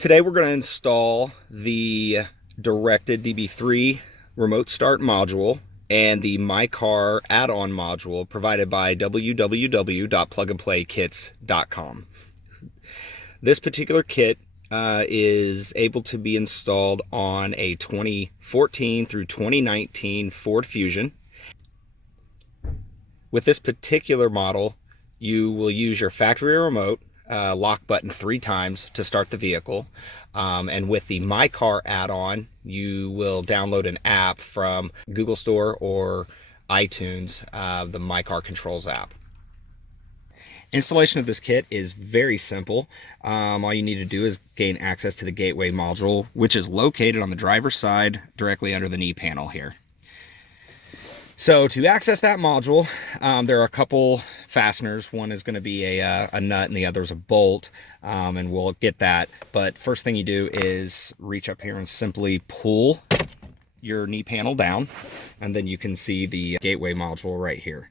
Today we're going to install the directed DB3 remote start module and the My Car add-on module provided by www.plugnplaykits.com. This particular kit is able to be installed on a 2014 through 2019 Ford Fusion. With this particular model, you will use your factory remote lock button 3 times to start the vehicle. And with the My Car add-on, you will download an app from Google Store or iTunes, the My Car Controls app. Installation of this kit is very simple. All you need to do is gain access to the gateway module, which is located on the driver's side directly under the knee panel here. So to access that module, there are a couple fasteners. One is going to be a nut and the other is a bolt, and we'll get that. But first thing you do is reach up here and simply pull your knee panel down, and then you can see the gateway module right here.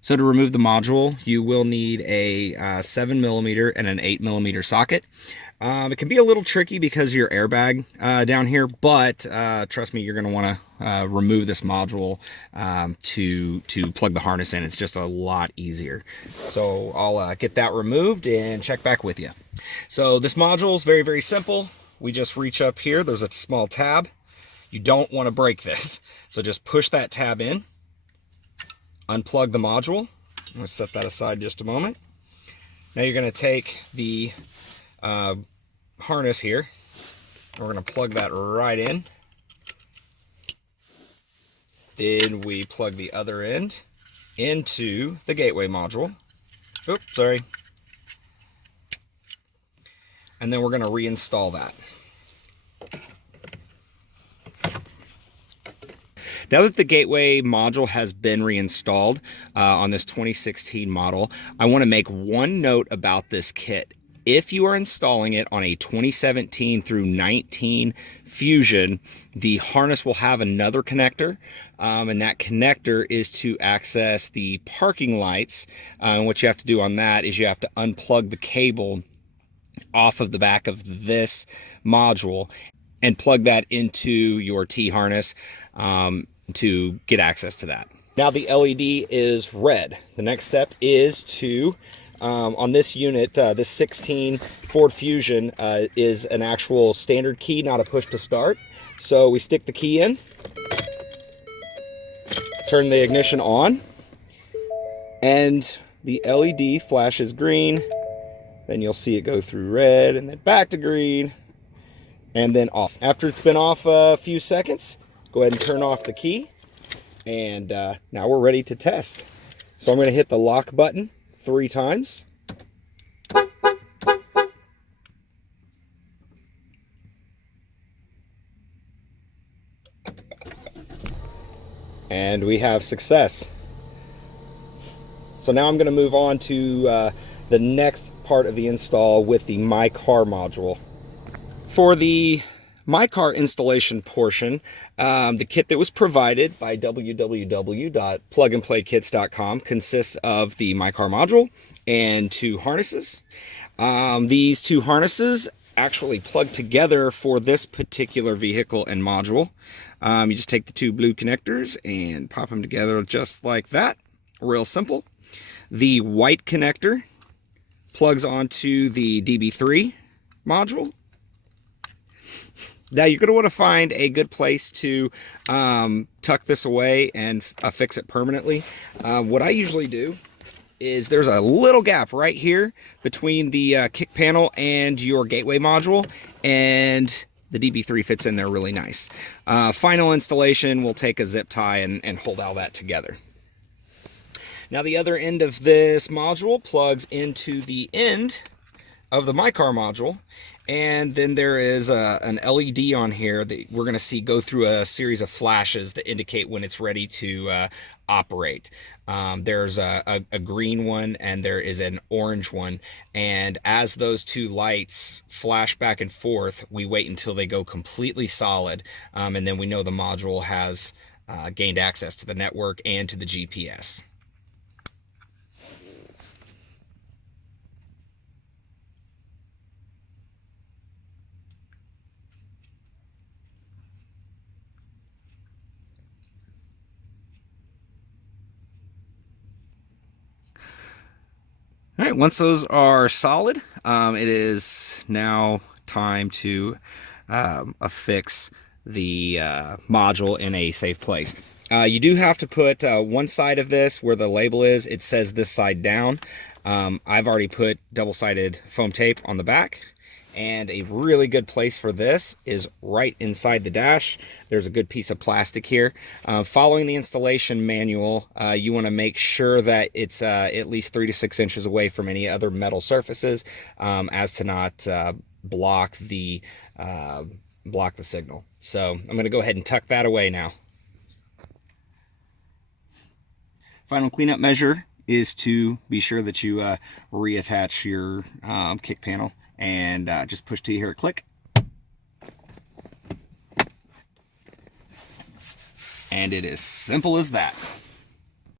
So to remove the module, you will need a 7mm and an 8mm socket. It can be a little tricky because of your airbag down here, but trust me, you're going to want to remove this module to plug the harness in. It's just a lot easier. So I'll get that removed and check back with you. So this module is very, very simple. We just reach up here. There's a small tab. You don't want to break this. So just push that tab in, unplug the module. I'm going to set that aside just a moment. Now you're going to take the harness here. We're going to plug that right in. Then we plug the other end into the gateway module. Oops, sorry. And then we're going to reinstall that. Now that the gateway module has been reinstalled on this 2016 model, I want to make one note about this kit. If you are installing it on a 2017 through 19 Fusion, the harness will have another connector, and that connector is to access the parking lights. And what you have to do on that is you have to unplug the cable off of the back of this module and plug that into your T-harness to get access to that. Now the LED is red. The next step is to on this unit, this 16 Ford Fusion is an actual standard key, not a push to start. So we stick the key in, turn the ignition on, and the LED flashes green. Then you'll see it go through red and then back to green and then off. After it's been off a few seconds, go ahead and turn off the key. And now we're ready to test. So I'm going to hit the lock button 3 times. And we have success. So now I'm going to move on to the next part of the install with the My Car module. For the My Car installation portion, the kit that was provided by www.plugnplaykits.com consists of the My Car module and 2 harnesses. These 2 harnesses actually plug together for this particular vehicle and module. You just take the 2 blue connectors and pop them together just like that. Real simple. The white connector plugs onto the DB3 module. Now you're going to want to find a good place to tuck this away and affix it permanently. What I usually do is there's a little gap right here between the kick panel and your gateway module, and the DB3 fits in there really nice. Final installation, we'll take a zip tie and hold all that together. Now the other end of this module plugs into the end of the My Car module, and then there is an LED on here that we're going to see go through a series of flashes that indicate when it's ready to operate. There's a green one and there is an orange one, and as those 2 lights flash back and forth, we wait until they go completely solid, and then we know the module has gained access to the network and to the GPS. right, once those are solid, it is now time to affix the module in a safe place. You do have to put one side of this where the label is. It says this side down. I've already put double-sided foam tape on the back. And a really good place for this is right inside the dash. There's a good piece of plastic here. Following the installation manual, you want to make sure that it's at least 3 to 6 inches away from any other metal surfaces, as to not block the signal. So I'm going to go ahead and tuck that away now. Final cleanup measure is to be sure that you reattach your kick panel, and just push till you hear it click. And it is simple as that.